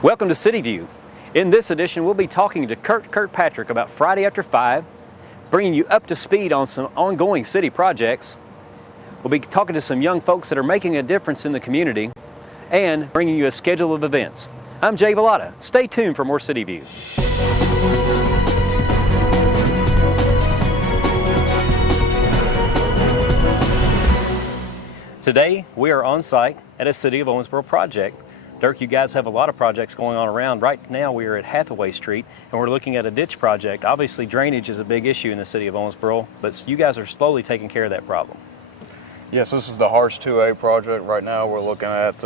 Welcome to City View. In this edition, we'll be talking to Kurt Kirkpatrick about Friday After 5, bringing you up to speed on some ongoing city projects. We'll be talking to some young folks that are making a difference in the community and bringing you a schedule of events. I'm Jay Vallata. Stay tuned for more City View. Today, we are on site at a City of Owensboro project. Dirk, you guys have a lot of projects going on around. Right now we are at Hathaway Street and we're looking at a ditch project. Obviously drainage is a big issue in the City of Owensboro, but you guys are slowly taking care of that problem. Yes, this is the Harsh 2A project. Right now we're looking at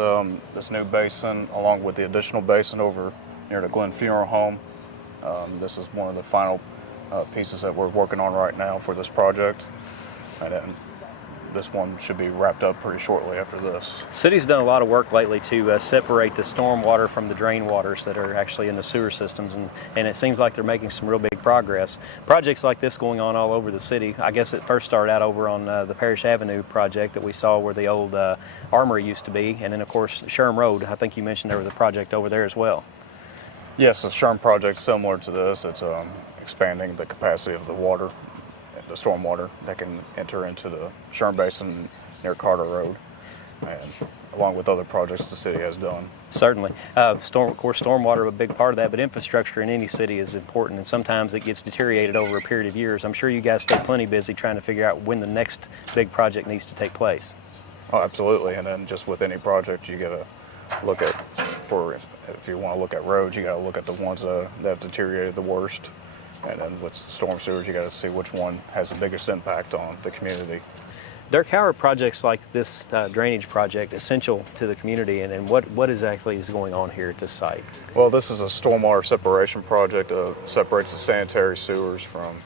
this new basin along with the additional basin over near the Glen Funeral Home. This is one of the final pieces that we're working on right now for this project. And then this one should be wrapped up pretty shortly after this. The city's done a lot of work lately to separate the storm water from the drain waters that are actually in the sewer systems, and it seems like they're making some real big progress. Projects like this going on all over the city. I guess it first started out over on the Parish Avenue project that we saw where the old armory used to be, and then of course Sherm Road. I think you mentioned there was a project over there as well. Yes, the Sherm project similar to this. It's expanding the capacity of the water, the storm water that can enter into the Sherm Basin near Carter Road, and along with other projects the city has done. Certainly. Of course, stormwater is a big part of that, but infrastructure in any city is important, and sometimes it gets deteriorated over a period of years. I'm sure you guys stay plenty busy trying to figure out when the next big project needs to take place. Oh, absolutely. And then just with any project, you got to look at, if you want to look at roads, you got to look at the ones that have deteriorated the worst. And then with storm sewers, you got to see which one has the biggest impact on the community. Dirk, how are projects like this drainage project essential to the community, and what exactly is going on here at this site? Well, this is a stormwater separation project. Separates the sanitary sewers from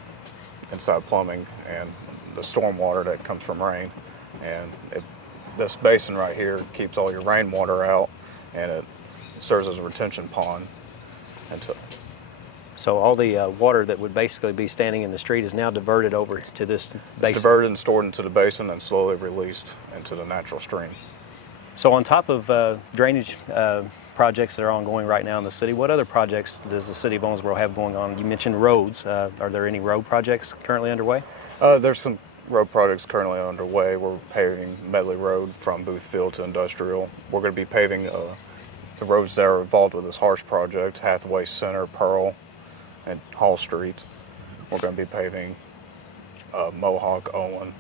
inside plumbing and the stormwater that comes from rain. And this basin right here keeps all your rainwater out, and it serves as a retention pond until. So all the water that would basically be standing in the street is now diverted over to this basin? It's diverted and stored into the basin and slowly released into the natural stream. So on top of drainage projects that are ongoing right now in the city, what other projects does the City of Owensboro have going on? You mentioned roads. Are there any road projects currently underway? There's some road projects currently underway. We're paving Medley Road from Boothfield to Industrial. We're going to be paving the roads that are involved with this Harsh project, Hathaway Center, Pearl, and Hall Street. We're going to be paving Mohawk, Owen,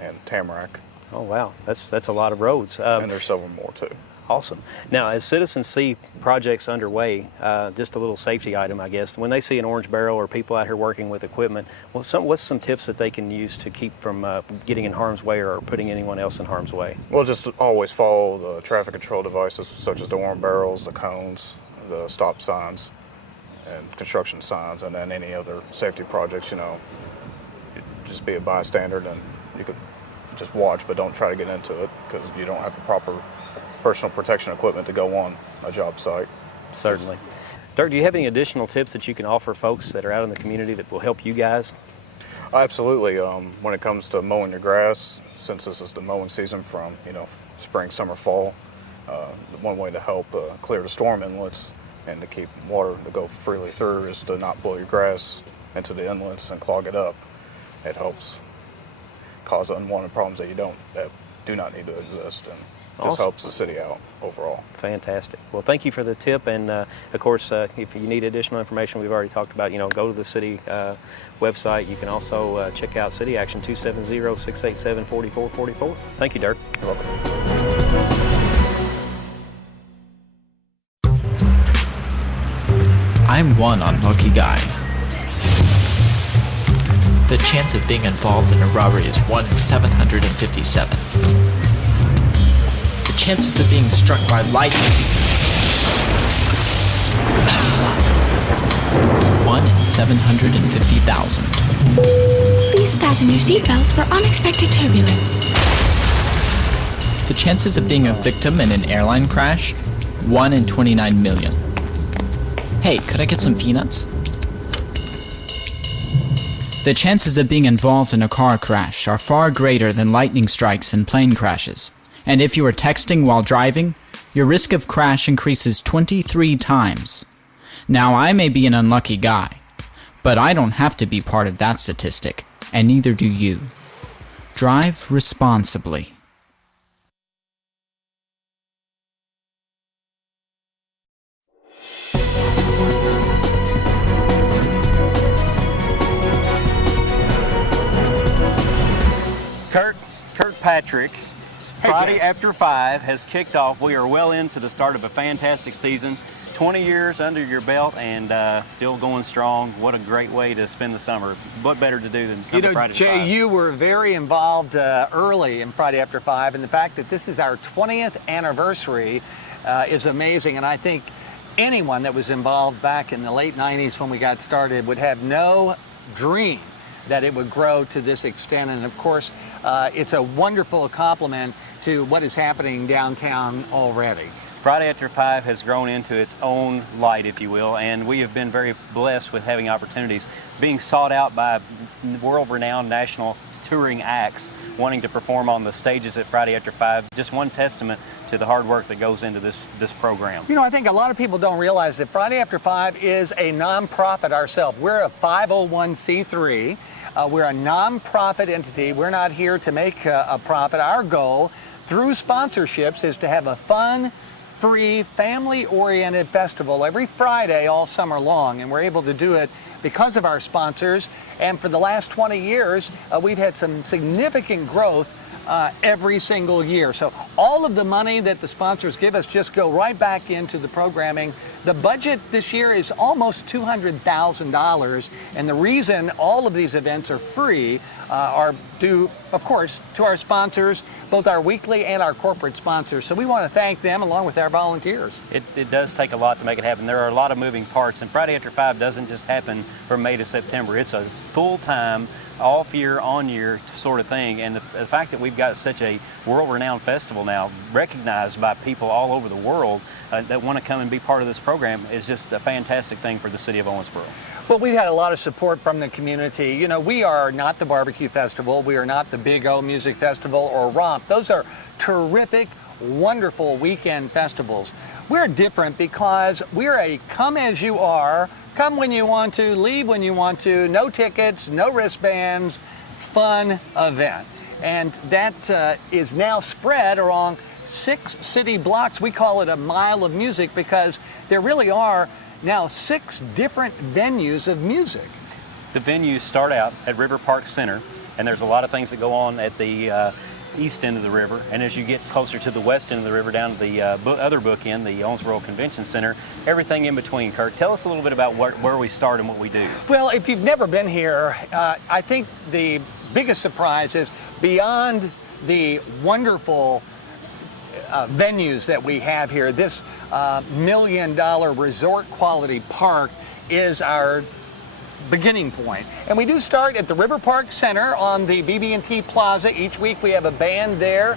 and Tamarack. Oh wow, that's a lot of roads. And there's several more too. Awesome. Now, as citizens see projects underway, just a little safety item, I guess. When they see an orange barrel or people out here working with equipment, what's some tips that they can use to keep from getting in harm's way or putting anyone else in harm's way? Well, just always follow the traffic control devices such as the orange barrels, the cones, the stop signs, and construction signs, and then any other safety projects. You just be a bystander, and you could just watch, but don't try to get into it because you don't have the proper personal protection equipment to go on a job site. Certainly. Dirk, do you have any additional tips that you can offer folks that are out in the community that will help you guys? Absolutely. When it comes to mowing your grass, since this is the mowing season from spring, summer, fall, one way to help clear the storm inlets and to keep water to go freely through is to not blow your grass into the inlets and clog it up. It helps cause unwanted problems that do not need to exist, and just Awesome. helps the city out overall. Fantastic. Well, thank you for the tip, and of course, if you need additional information, we've already talked about, go to the city website. You can also check out City Action 270-687-4444. Thank you, Dirk. You're welcome. I'm one unlucky guy. The chance of being involved in a robbery is 1 in 757. The chances of being struck by lightning. 1 in 750,000. Please fasten your seatbelts for unexpected turbulence. The chances of being a victim in an airline crash? 1 in 29 million. Hey, could I get some peanuts? The chances of being involved in a car crash are far greater than lightning strikes and plane crashes. And if you are texting while driving, your risk of crash increases 23 times. Now, I may be an unlucky guy, but I don't have to be part of that statistic, and neither do you. Drive responsibly. Kirkpatrick, Friday After 5 has kicked off. We are well into the start of a fantastic season. 20 years under your belt and still going strong. What a great way to spend the summer. What better to do than come to Friday Jay, After 5? you were very involved early in Friday After 5, and the fact that this is our 20th anniversary is amazing. And I think anyone that was involved back in the late 90s when we got started would have no dream that it would grow to this extent. And of course, it's a wonderful compliment to what is happening downtown already. Friday After 5 has grown into its own light, if you will, and we have been very blessed with having opportunities, being sought out by world-renowned national touring acts wanting to perform on the stages at Friday After 5. Just one testament to the hard work that goes into this program. You know, I think a lot of people don't realize that Friday After 5 is a nonprofit ourselves. We're a 501c3. We're a nonprofit entity. We're not here to make a profit. Our goal through sponsorships is to have a fun, free, family-oriented festival every Friday all summer long, and we're able to do it because of our sponsors. And for the last 20 years, we've had some significant growth every single year. So all of the money that the sponsors give us just go right back into the programming. The budget this year is almost $200,000, and the reason all of these events are free are due, of course, to our sponsors, both our weekly and our corporate sponsors. So we want to thank them along with our volunteers. It does take a lot to make it happen. There are a lot of moving parts, and Friday After 5 doesn't just happen from May to September. It's a full-time, off year, on year sort of thing. And the fact that we've got such a world-renowned festival now, recognized by people all over the world that want to come and be part of this program, is just a fantastic thing for the city of Owensboro. Well, we've had a lot of support from the community. You know, we are not the Barbecue Festival. We are not the Big O Music Festival or Romp. Those are terrific, wonderful weekend festivals. We're different because we're a come as you are, come when you want to, leave when you want to, no tickets, no wristbands, fun event. And that is now spread along 6 city blocks. We call it a mile of music because there really are now 6 different venues of music. The venues start out at River Park Center, and there's a lot of things that go on at the east end of the river, and as you get closer to the west end of the river, down to the other bookend, the Owensboro Convention Center, everything in between. Kirk, tell us a little bit about where we start and what we do. Well, if you've never been here, I think the biggest surprise is beyond the wonderful venues that we have here. This $1 million resort quality park is our beginning point. And we do start at the River Park Center on the BB&T Plaza. Each week we have a band there,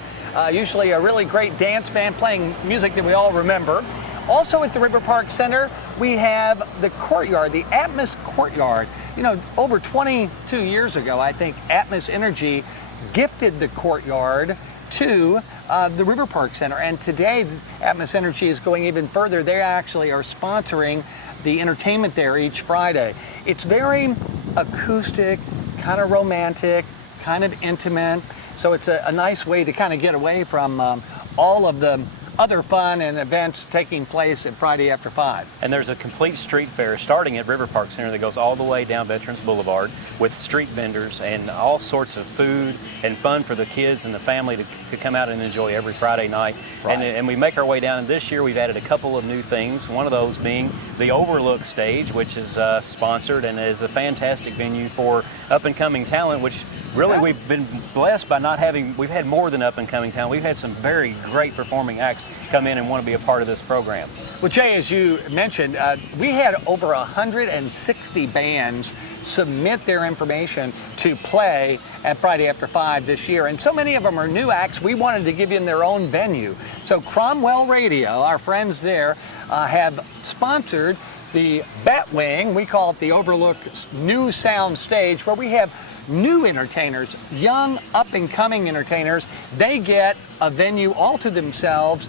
usually a really great dance band playing music that we all remember. Also at the River Park Center, we have the courtyard, the Atmos Courtyard. You know, over 22 years ago, I think Atmos Energy gifted the courtyard to the River Park Center. And today, Atmos Energy is going even further. They actually are sponsoring the entertainment there each Friday. It's very acoustic, kind of romantic, kind of intimate. So it's a nice way to kind of get away from all of the other fun and events taking place at Friday After 5. And there's a complete street fair starting at River Park Center that goes all the way down Veterans Boulevard with street vendors and all sorts of food and fun for the kids and the family to come out and enjoy every Friday night. Right. And we make our way down, and this year we've added a couple of new things, one of those being the Overlook Stage, which is sponsored and is a fantastic venue for up-and-coming talent, which really we've been blessed by not having, we've had more than up-and-coming talent. We've had some very great performing acts come in and want to be a part of this program. Well, Jay, as you mentioned, we had over 160 bands submit their information to play at Friday After 5 this year, and so many of them are new acts. We wanted to give them their own venue. So Cromwell Radio, our friends there, have sponsored the Batwing, we call it the Overlook New Sound Stage, where we have new entertainers, young up-and-coming entertainers. They get a venue all to themselves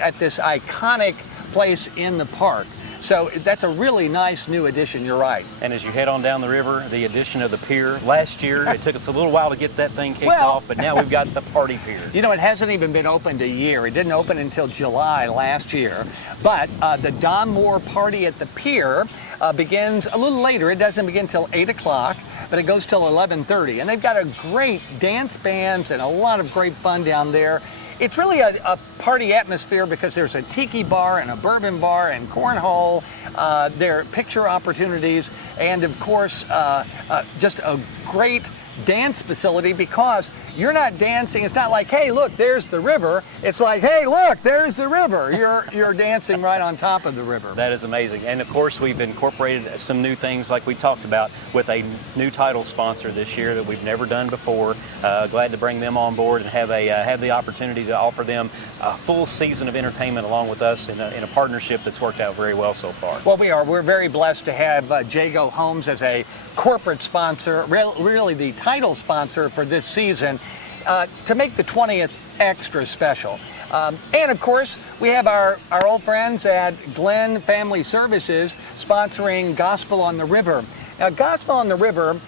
at this iconic place in the park. So that's a really nice new addition, you're right. And as you head on down the river, the addition of the pier. Last year, it took us a little while to get that thing kicked off, but now we've got the party pier. You know, it hasn't even been opened a year. It didn't open until July last year. But the Don Moore Party at the Pier begins a little later. It doesn't begin till 8 o'clock, but it goes till 11:30. And they've got a great dance bands and a lot of great fun down there. It's really a party atmosphere because there's a tiki bar and a bourbon bar and cornhole. There are picture opportunities and, of course, just a great dance facility because you're not dancing. It's not like, hey, look, there's the river. It's like, hey, look, there's the river. You're dancing right on top of the river. That is amazing. And of course, we've incorporated some new things like we talked about with a new title sponsor this year that we've never done before. Glad to bring them on board and have the opportunity to offer them a full season of entertainment along with us in a partnership that's worked out very well so far. Well, we're very blessed to have Jago Homes as a corporate sponsor, really the title sponsor for this season, to make the 20th extra special. And of course, we have our old friends at Glenn Family Services sponsoring Gospel on the River. Now, Gospel on the River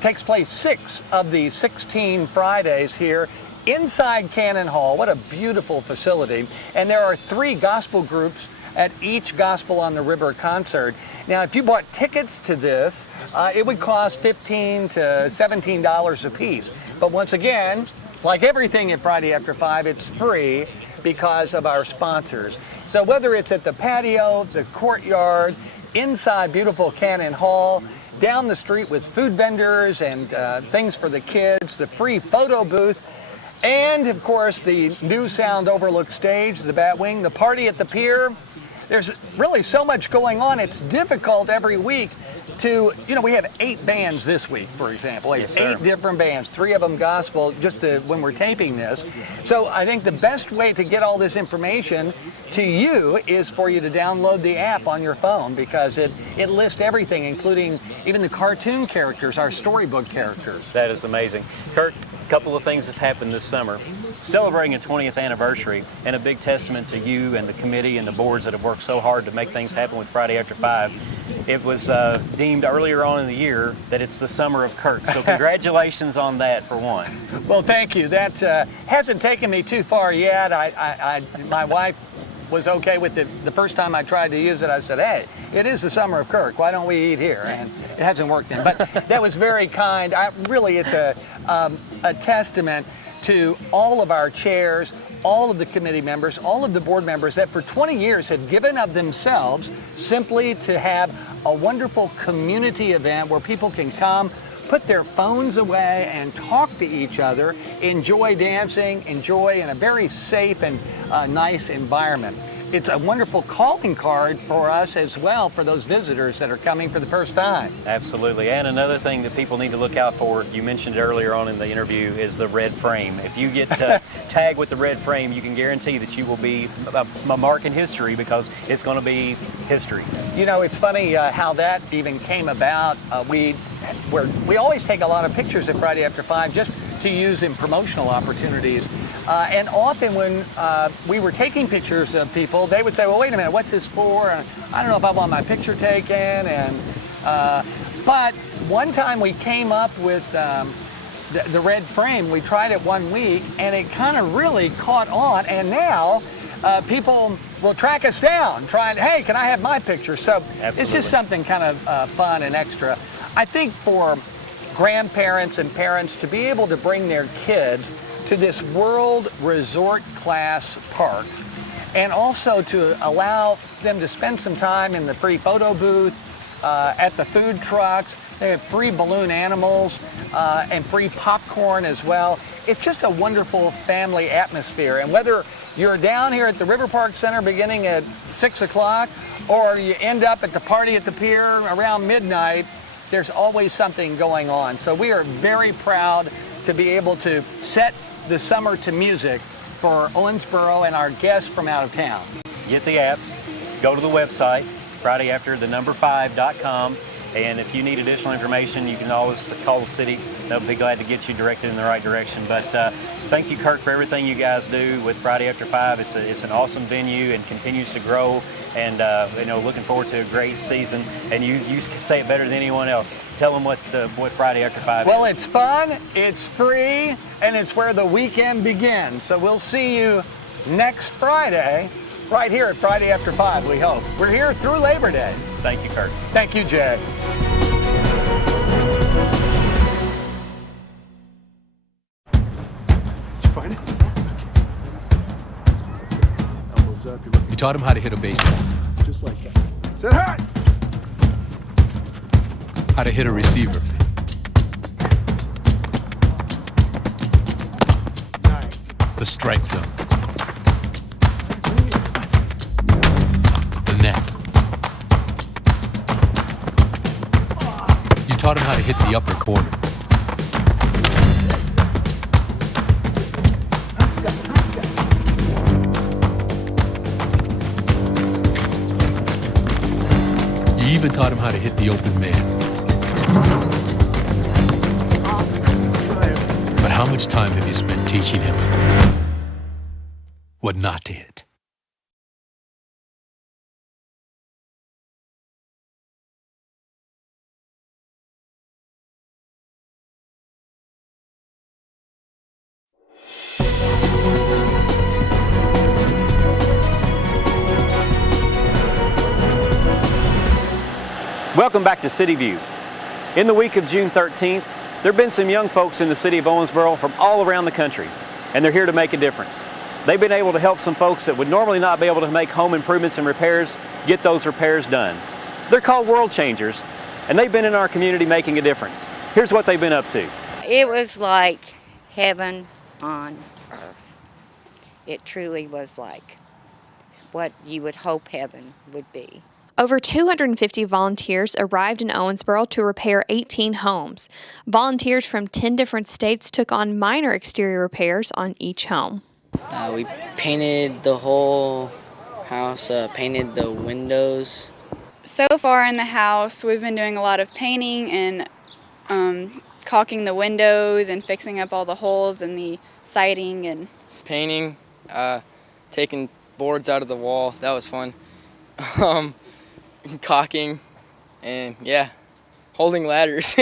takes place 6 of the 16 Fridays here inside Cannon Hall. What a beautiful facility. And there are 3 gospel groups at each Gospel on the River concert. Now, if you bought tickets to this, it would cost $15 to $17 a piece. But once again, like everything at Friday After 5, it's free because of our sponsors. So whether it's at the patio, the courtyard, inside beautiful Cannon Hall, down the street with food vendors and things for the kids, the free photo booth, and of course the new sound overlook stage, the Batwing, the party at the pier. There's really so much going on. It's difficult every week to, we have 8 bands this week, for example. Yes, sir. 8 different bands, 3 of them gospel, when we're taping this. So I think the best way to get all this information to you is for you to download the app on your phone because it lists everything, including even the cartoon characters, our storybook characters. That is amazing. Kirk, a couple of things have happened this summer. Celebrating a 20th anniversary and a big testament to you and the committee and the boards that have worked so hard to make things happen with Friday After 5. It was deemed earlier on in the year that it's the summer of Kirk. So congratulations on that for one. Well, thank you. That hasn't taken me too far yet. My wife was okay with it. The first time I tried to use it, I said, hey, it is the summer of Kirk. Why don't we eat here? And it hasn't worked then. But that was very kind. It's a testament to all of our chairs, all of the committee members, all of the board members that for 20 years have given of themselves simply to have a wonderful community event where people can come, put their phones away and talk to each other, enjoy dancing, enjoy in a very safe and nice environment. It's a wonderful calling card for us as well for those visitors that are coming for the first time. Absolutely. And another thing that people need to look out for, you mentioned it earlier on in the interview, is the red frame. If you get tagged with the red frame, you can guarantee that you will be a mark in history because it's going to be history. It's funny how that even came about. We always take a lot of pictures at Friday After 5 just to use in promotional opportunities. And often when we were taking pictures of people, they would say, well, wait a minute, what's this for? And I don't know if I want my picture taken. But one time we came up with the red frame. We tried it one week, and it kind of really caught on. And now people will track us down, hey, can I have my picture? So Absolutely. It's just something kind of fun and extra. I think for grandparents and parents to be able to bring their kids to this world resort class park and also to allow them to spend some time in the free photo booth, at the food trucks. They have free balloon animals and free popcorn as well. It's just a wonderful family atmosphere. And whether you're down here at the River Park Center beginning at 6 o'clock or you end up at the party at the pier around midnight, there's always something going on. So we are very proud to be able to set the summer to music for Owensboro and our guests from out of town. Get the app, go to the website, FridayAfter5.com, And if you need additional information, you can always call the city. They'll be glad to get you directed in the right direction. But thank you, Kurt, for everything you guys do with Friday After 5. It's an awesome venue and continues to grow. And looking forward to a great season. And you say it better than anyone else. Tell them what Friday After 5 is. Well, it's fun, it's free, and it's where the weekend begins. So we'll see you next Friday, right here at Friday After 5, we hope. We're here through Labor Day. Thank you, Kurt. Thank you, Jay. Did you find it? Elbows up. You taught him how to hit a baseball, Just like that. Set high! how to hit a receiver, Nice. the strike zone, the net. You taught him how to hit the upper corner. You even taught him how to hit the open man. But how much time have you spent teaching him what not to hit? Welcome back to City View. In the week of June 13th, there have been some young folks in the city of Owensboro from all around the country, and they're here to make a difference. They've been able to help some folks that would normally not be able to make home improvements and repairs get those repairs done. They're called World Changers, and they've been in our community making a difference. Here's what they've been up to. It was like heaven on earth. It truly was like what you would hope heaven would be. Over 250 volunteers arrived in Owensboro to repair 18 homes. Volunteers from 10 different states took on minor exterior repairs on each home. We painted the whole house, painted the windows. So far in the house, we've been doing a lot of painting and caulking the windows and fixing up all the holes in the siding. And Painting, taking boards out of the wall, that was fun. Caulking, and holding ladders.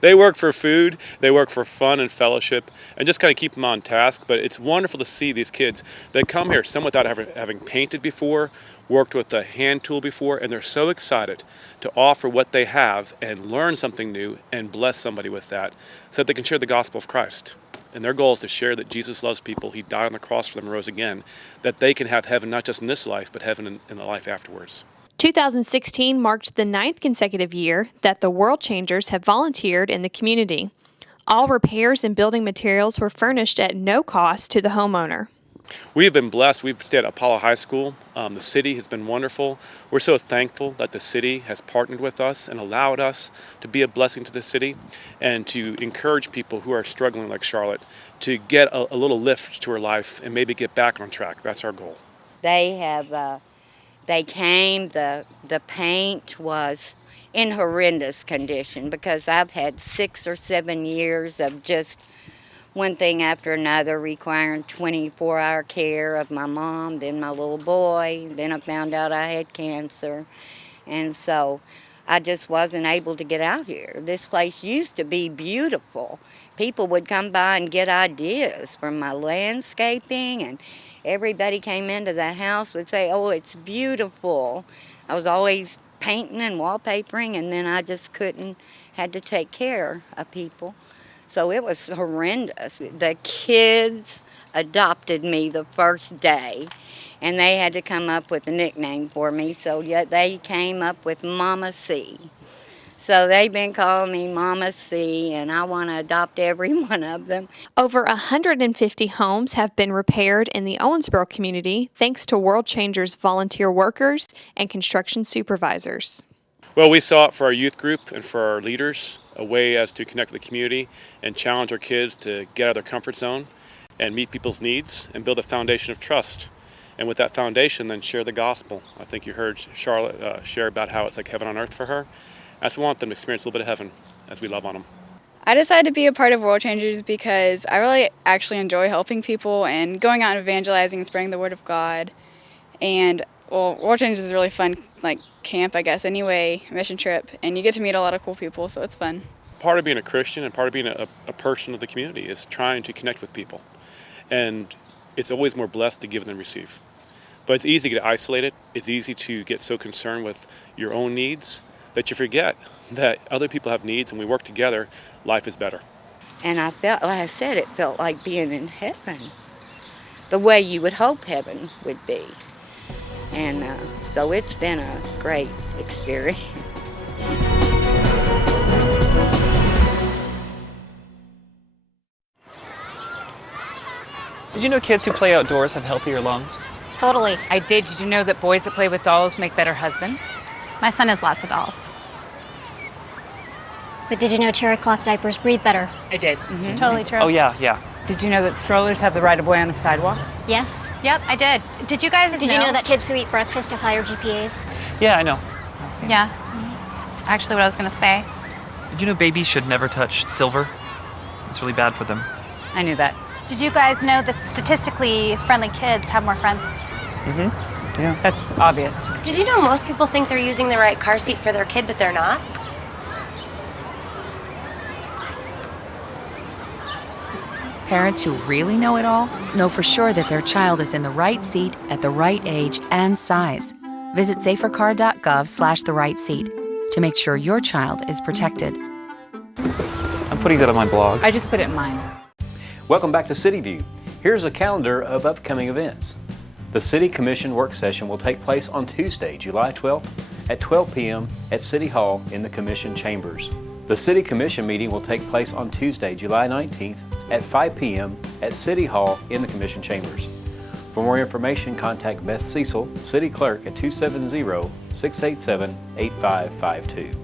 They work for food, they work for fun and fellowship, and just kind of keep them on task. But it's wonderful to see these kids. They come here, some without having painted before, worked with a hand tool before, and they're so excited to offer what they have and learn something new and bless somebody with that so that they can share the gospel of Christ. And their goal is to share that Jesus loves people, He died on the cross for them and rose again, that they can have heaven not just in this life, but heaven in the life afterwards. 2016 marked the 9th consecutive year that the World Changers have volunteered in the community. All repairs and building materials were furnished at no cost to the homeowner. We have been blessed. We've stayed at Apollo High School. The city has been wonderful. We're so thankful that the city has partnered with us and allowed us to be a blessing to the city and to encourage people who are struggling like Charlotte to get a little lift to her life and maybe get back on track. That's our goal. They came, the paint was in horrendous condition because I've had 6 or 7 years of just one thing after another requiring 24-hour care of my mom, then my little boy, then I found out I had cancer. And so I just wasn't able to get out here. This place used to be beautiful. People would come by and get ideas from my landscaping, and everybody came into that house would say, "Oh, it's beautiful." I was always painting and wallpapering, and then I just had to take care of people. So it was horrendous. The kids adopted me the first day, and they had to come up with a nickname for me, so they came up with Mama C. So they've been calling me Mama C, and I want to adopt every one of them. Over 150 homes have been repaired in the Owensboro community thanks to World Changers volunteer workers and construction supervisors. Well, we saw it for our youth group and for our leaders, a way as to connect with the community and challenge our kids to get out of their comfort zone and meet people's needs and build a foundation of trust. And with that foundation, then share the gospel. I think you heard Charlotte share about how it's like heaven on earth for her. I just want them to experience a little bit of heaven as we love on them. I decided to be a part of World Changers because I really actually enjoy helping people and going out and evangelizing and spreading the word of God. And well, World Changers is a really fun camp, I guess, anyway, mission trip, and you get to meet a lot of cool people, so it's fun. Part of being a Christian and part of being a person of the community is trying to connect with people. And it's always more blessed to give than receive. But it's easy to get isolated. It's easy to get so concerned with your own needs that you forget that other people have needs, and we work together, life is better. And I felt, like I said, it felt like being in heaven, the way you would hope heaven would be. And so it's been a great experience. Did you know kids who play outdoors have healthier lungs? Totally. I did. Did you know that boys that play with dolls make better husbands? My son has lots of dolls. But did you know terry cloth diapers breathe better? I did. It's totally true. Oh, yeah. Did you know that strollers have the right of way on the sidewalk? Yes. Yep, I did. Did you guys Did you know that kids who eat breakfast have higher GPAs? Yeah, I know. Yeah. That's actually what I was going to say. Did you know babies should never touch silver? It's really bad for them. I knew that. Did you guys know that statistically friendly kids have more friends? Mm-hmm. Yeah. That's obvious. Did you know most people think they're using the right car seat for their kid, but they're not? Parents who really know it all know for sure that their child is in the right seat at the right age and size. Visit safercar.gov/the right seat to make sure your child is protected. I'm putting that on my blog. I just put it in mine. Welcome back to City View. Here's a calendar of upcoming events. The City Commission work session will take place on Tuesday, July 12th at 12 p.m. at City Hall in the Commission Chambers. The City Commission meeting will take place on Tuesday, July 19th at 5 p.m. at City Hall in the Commission Chambers. For more information, contact Beth Cecil, City Clerk at 270-687-8552.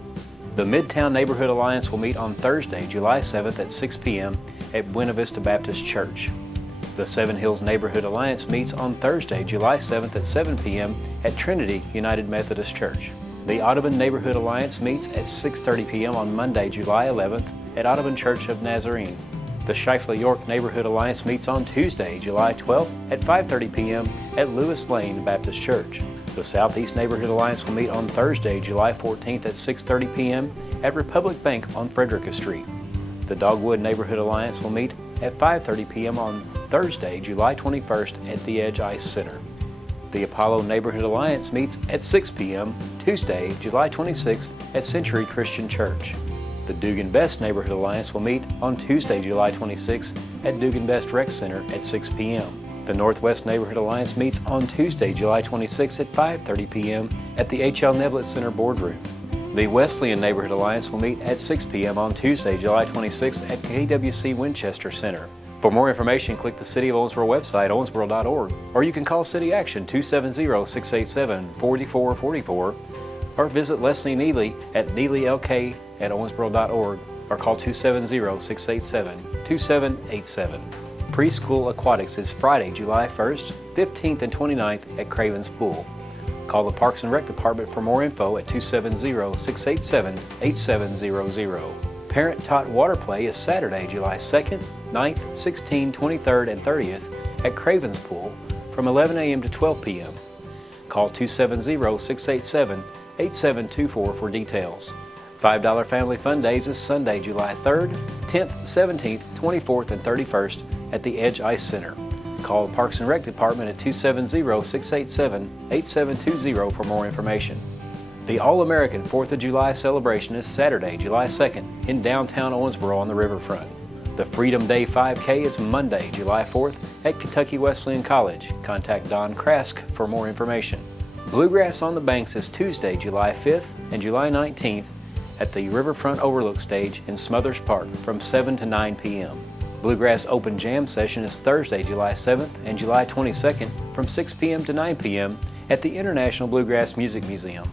The Midtown Neighborhood Alliance will meet on Thursday, July 7th at 6 p.m. at Buena Vista Baptist Church. The Seven Hills Neighborhood Alliance meets on Thursday, July 7th at 7 p.m. at Trinity United Methodist Church. The Audubon Neighborhood Alliance meets at 6:30 p.m. on Monday, July 11th at Audubon Church of Nazarene. The Shifley York Neighborhood Alliance meets on Tuesday, July 12th at 5:30 p.m. at Lewis Lane Baptist Church. The Southeast Neighborhood Alliance will meet on Thursday, July 14th at 6:30 p.m. at Republic Bank on Frederica Street. The Dogwood Neighborhood Alliance will meet at 5:30 p.m. on Thursday, July 21st at the Edge Ice Center. The Apollo Neighborhood Alliance meets at 6 p.m. Tuesday, July 26th at Century Christian Church. The Dugan Best Neighborhood Alliance will meet on Tuesday, July 26th at Dugan Best Rec Center at 6 p.m. The Northwest Neighborhood Alliance meets on Tuesday, July 26th at 5:30 p.m. at the H.L. Neblett Center Boardroom. The Wesleyan Neighborhood Alliance will meet at 6 p.m. on Tuesday, July 26th at KWC Winchester Center. For more information, click the City of Owensboro website, owensboro.org, or you can call City Action 270-687-4444, or visit Leslie Neely at neelylk@owensboro.org, or call 270-687-2787. Preschool Aquatics is Friday, July 1st, 15th, and 29th at Cravens Pool. Call the Parks and Rec Department for more info at 270-687-8700. Parent-taught water play is Saturday, July 2nd, 9th, 16th, 23rd, and 30th at Cravens Pool from 11 a.m. to 12 p.m. Call 270-687-8724 for details. $5 Family Fun Days is Sunday, July 3rd, 10th, 17th, 24th, and 31st at the Edge Ice Center. Call the Parks and Rec Department at 270-687-8720 for more information. The All-American 4th of July celebration is Saturday, July 2nd in downtown Owensboro on the riverfront. The Freedom Day 5K is Monday, July 4th at Kentucky Wesleyan College. Contact Don Krask for more information. Bluegrass on the Banks is Tuesday, July 5th and July 19th at the Riverfront Overlook Stage in Smothers Park from 7 to 9 p.m. Bluegrass Open Jam Session is Thursday, July 7th and July 22nd from 6 p.m. to 9 p.m. at the International Bluegrass Music Museum.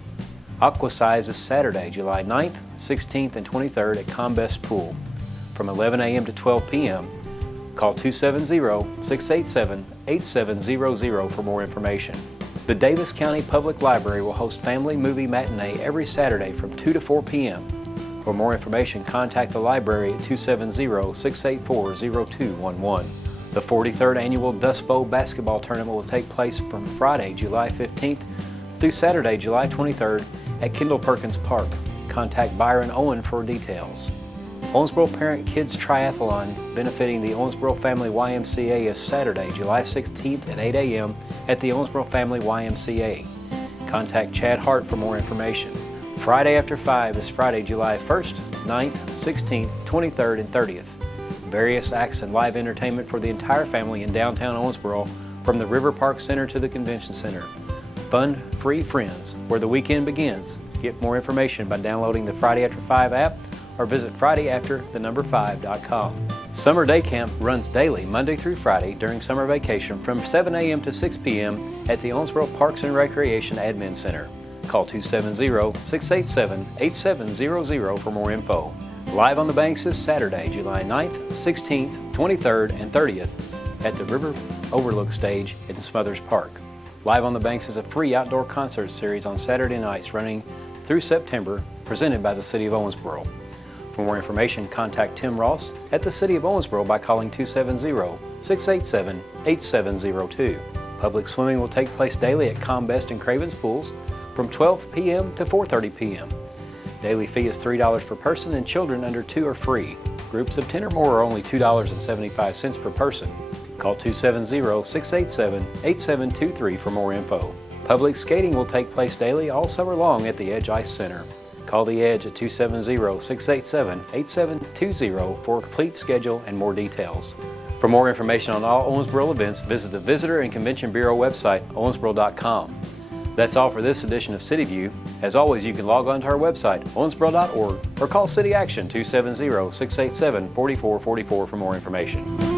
Aquasize is Saturday, July 9th, 16th, and 23rd at Combest Pool from 11 a.m. to 12 p.m. Call 270-687-8700 for more information. The Davis County Public Library will host Family Movie Matinee every Saturday from 2 to 4 p.m. For more information, contact the library at 270-684-0211. The 43rd Annual Dust Bowl Basketball Tournament will take place from Friday, July 15th through Saturday, July 23rd at Kendall Perkins Park. Contact Byron Owen for details. Owensboro Parent Kids Triathlon benefiting the Owensboro Family YMCA is Saturday, July 16th at 8 a.m. at the Owensboro Family YMCA. Contact Chad Hart for more information. Friday after 5 is Friday, July 1st, 9th, 16th, 23rd, and 30th. Various acts and live entertainment for the entire family in downtown Owensboro, from the River Park Center to the Convention Center. Fun, free friends, where the weekend begins. Get more information by downloading the Friday After 5 app or visit FridayAfter5.com. Summer Day Camp runs daily Monday through Friday during summer vacation from 7 a.m. to 6 p.m. at the Owensboro Parks and Recreation Admin Center. Call 270-687-8700 for more info. Live on the Banks is Saturday, July 9th, 16th, 23rd, and 30th at the River Overlook Stage at the Smothers Park. Live on the Banks is a free outdoor concert series on Saturday nights running through September, presented by the City of Owensboro. For more information, contact Tim Ross at the City of Owensboro by calling 270-687-8702. Public swimming will take place daily at Combest and Cravens Pools from 12 p.m. to 4:30 p.m. Daily fee is $3 per person and children under 2 are free. Groups of 10 or more are only $2.75 per person. Call 270-687-8723 for more info. Public skating will take place daily all summer long at the Edge Ice Center. Call the Edge at 270-687-8720 for a complete schedule and more details. For more information on all Owensboro events, visit the Visitor and Convention Bureau website, owensboro.com. That's all for this edition of City View. As always, you can log on to our website, owensboro.org, or call City Action 270-687-4444 for more information.